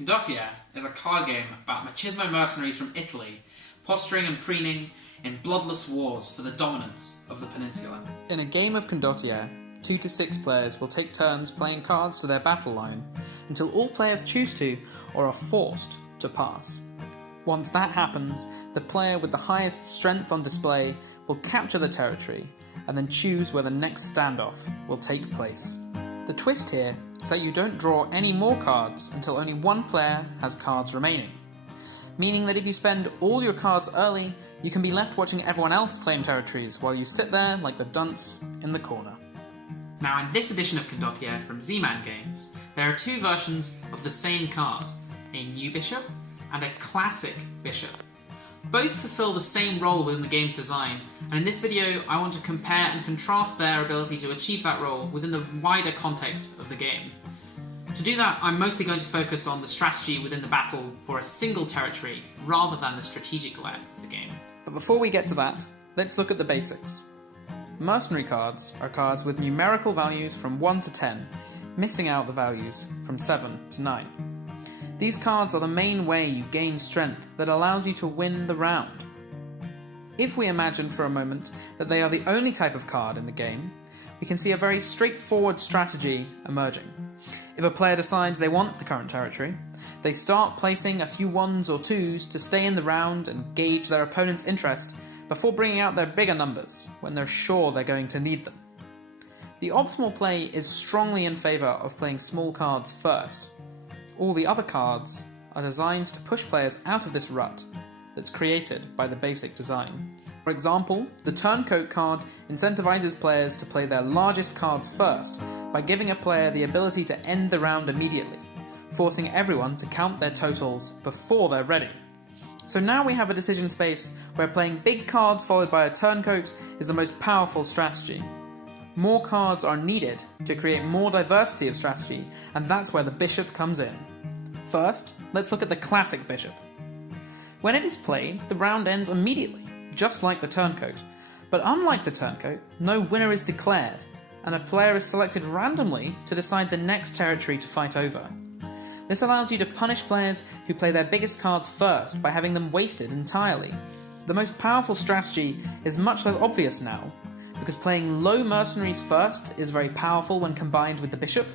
Condottiere is a card game about machismo mercenaries from Italy, posturing and preening in bloodless wars for the dominance of the peninsula. In a game of Condottiere, 2 to 6 players will take turns playing cards to their battle line until all players choose to or are forced to pass. Once that happens, the player with the highest strength on display will capture the territory and then choose where the next standoff will take place. The twist here is that you don't draw any more cards until only one player has cards remaining, meaning that if you spend all your cards early, you can be left watching everyone else claim territories while you sit there like the dunce in the corner. Now, in this edition of Condottiere from Z-Man Games, there are two versions of the same card, a new bishop and a classic bishop. Both fulfill the same role within the game's design, and in this video I want to compare and contrast their ability to achieve that role within the wider context of the game. To do that, I'm mostly going to focus on the strategy within the battle for a single territory rather than the strategic layer of the game. But before we get to that, let's look at the basics. Mercenary cards are cards with numerical values from 1 to 10, missing out the values from 7 to 9. These cards are the main way you gain strength that allows you to win the round. If we imagine for a moment that they are the only type of card in the game, we can see a very straightforward strategy emerging. If a player decides they want the current territory, they start placing a few 1s or 2s to stay in the round and gauge their opponent's interest before bringing out their bigger numbers when they're sure they're going to need them. The optimal play is strongly in favour of playing small cards first. All the other cards are designed to push players out of this rut that's created by the basic design. For example, the Turncoat card incentivizes players to play their largest cards first by giving a player the ability to end the round immediately, forcing everyone to count their totals before they're ready. So now we have a decision space where playing big cards followed by a Turncoat is the most powerful strategy. More cards are needed to create more diversity of strategy, and that's where the bishop comes in. First, let's look at the classic bishop. When it is played, the round ends immediately, just like the Turncoat. But unlike the Turncoat, no winner is declared, and a player is selected randomly to decide the next territory to fight over. This allows you to punish players who play their biggest cards first by having them wasted entirely. The most powerful strategy is much less obvious now, because playing low mercenaries first is very powerful when combined with the bishop,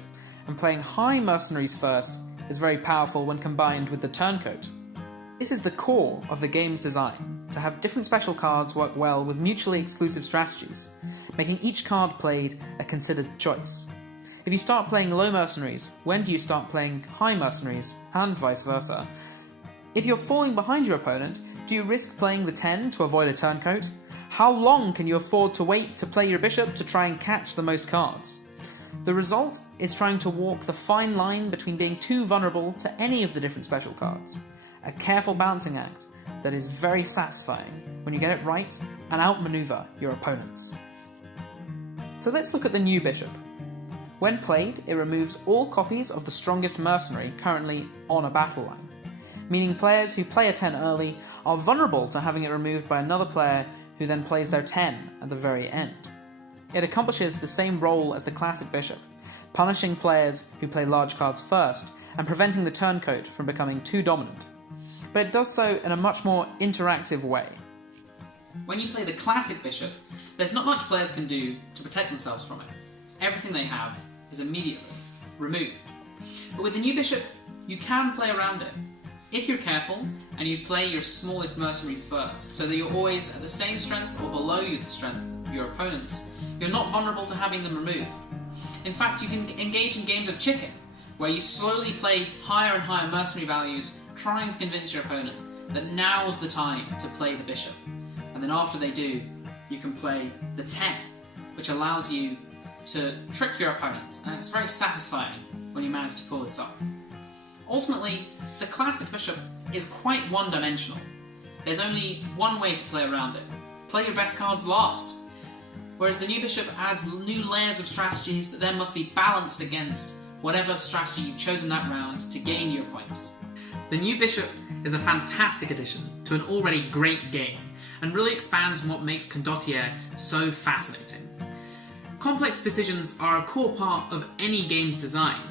and playing high mercenaries first is very powerful when combined with the Turncoat. This is the core of the game's design, to have different special cards work well with mutually exclusive strategies, making each card played a considered choice. If you start playing low mercenaries, when do you start playing high mercenaries, and vice versa? If you're falling behind your opponent, do you risk playing the 10 to avoid a Turncoat? How long can you afford to wait to play your bishop to try and catch the most cards? The result is trying to walk the fine line between being too vulnerable to any of the different special cards. A careful balancing act that is very satisfying when you get it right and outmaneuver your opponents. So let's look at the new bishop. When played, it removes all copies of the strongest mercenary currently on a battle line, meaning players who play a 10 early are vulnerable to having it removed by another player who then plays their 10 at the very end. It accomplishes the same role as the classic bishop, punishing players who play large cards first and preventing the Turncoat from becoming too dominant. But it does so in a much more interactive way. When you play the classic bishop, there's not much players can do to protect themselves from it. Everything they have is immediately removed. But with the new bishop, you can play around it. If you're careful, and you play your smallest mercenaries first, so that you're always at the same strength or below the strength of your opponents, you're not vulnerable to having them removed. In fact, you can engage in games of chicken, where you slowly play higher and higher mercenary values, trying to convince your opponent that now's the time to play the bishop. And then after they do, you can play the 10, which allows you to trick your opponents, and it's very satisfying when you manage to pull this off. Ultimately, the classic bishop is quite one-dimensional. There's only one way to play around it. Play your best cards last. Whereas the new bishop adds new layers of strategies that then must be balanced against whatever strategy you've chosen that round to gain your points. The new bishop is a fantastic addition to an already great game, and really expands on what makes Condottiere so fascinating. Complex decisions are a core part of any game's design,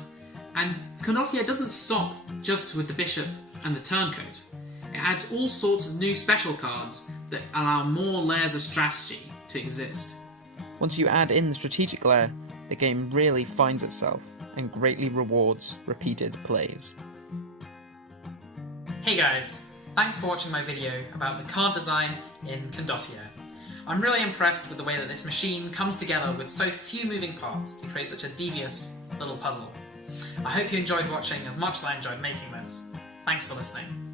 And Condottiere doesn't stop just with the bishop and the turncoat. It adds all sorts of new special cards that allow more layers of strategy to exist. Once you add in the strategic layer, the game really finds itself and greatly rewards repeated plays. Hey guys, thanks for watching my video about the card design in Condottiere. I'm really impressed with the way that this machine comes together with so few moving parts to create such a devious little puzzle. I hope you enjoyed watching as much as I enjoyed making this. Thanks for listening.